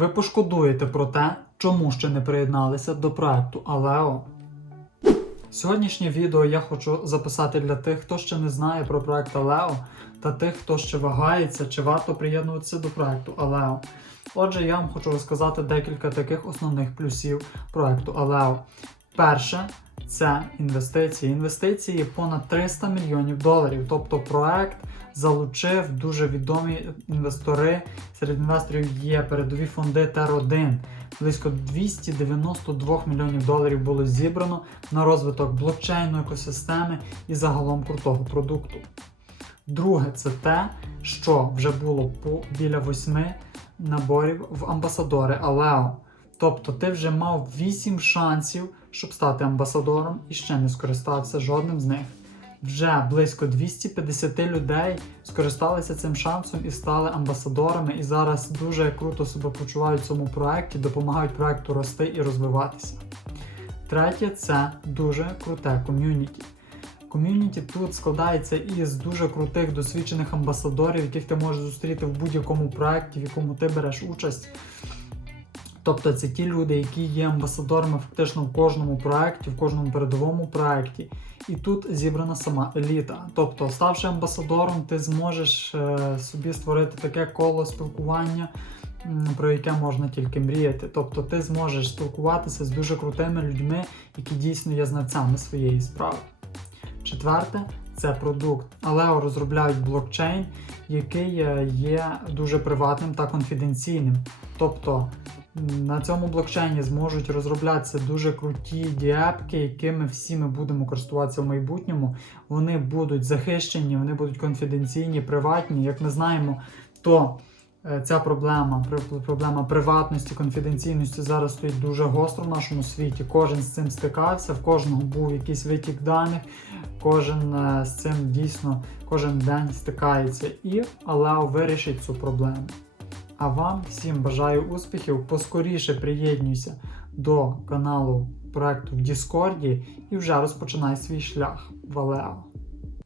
Ви пошкодуєте про те, чому ще не приєдналися до проекту Алео. Сьогоднішнє відео я хочу записати для тих, хто ще не знає про проект Алео, та тих, хто ще вагається, чи варто приєднуватися до проекту Алео. Отже, я вам хочу розказати декілька таких основних плюсів проекту Алео. Перше це інвестиції. Інвестиції понад 300 мільйонів доларів. Тобто проект залучив дуже відомі інвестори. Серед інвесторів є передові фонди Тер-1. Близько 292 мільйонів доларів було зібрано на розвиток блокчейну екосистеми і загалом крутого продукту. Друге, це те, що вже було біля восьми наборів в амбасадори Алео. Тобто ти вже мав 8 шансів, щоб стати амбасадором і ще не скористався жодним з них. Вже близько 250 людей скористалися цим шансом і стали амбасадорами, і зараз дуже круто себе почувають в цьому проекті, допомагають проекту рости і розвиватися. Третє це дуже круте ком'юніті. Ком'юніті тут складається із дуже крутих досвідчених амбасадорів, яких ти можеш зустріти в будь-якому проєкті, в якому ти береш участь. Тобто це ті люди, які є амбасадорами фактично в кожному проєкті, в кожному передовому проєкті. І тут зібрана сама еліта. Тобто, ставши амбасадором, ти зможеш е, собі створити таке коло спілкування, про яке можна тільки мріяти. Тобто ти зможеш спілкуватися з дуже крутими людьми, які дійсно є знавцями своєї справи. Четверте це продукт. Алео розробляють блокчейн, який е, є дуже приватним та конфіденційним. Тобто на цьому блокчейні зможуть розроблятися дуже круті діапки, якими всі ми будемо користуватися в майбутньому. Вони будуть захищені, вони будуть конфіденційні, приватні. Як ми знаємо, то е, ця проблема, пр- проблема приватності, конфіденційності зараз стоїть дуже гостро в нашому світі. Кожен з цим стикався, в кожного був якийсь витік даних, кожен е, з цим дійсно кожен день стикається. І Алео вирішить цю проблему. А вам всім бажаю успіхів. Поскоріше приєднуйся до каналу проекту в Діскорді і вже розпочинай свій шлях в Алео.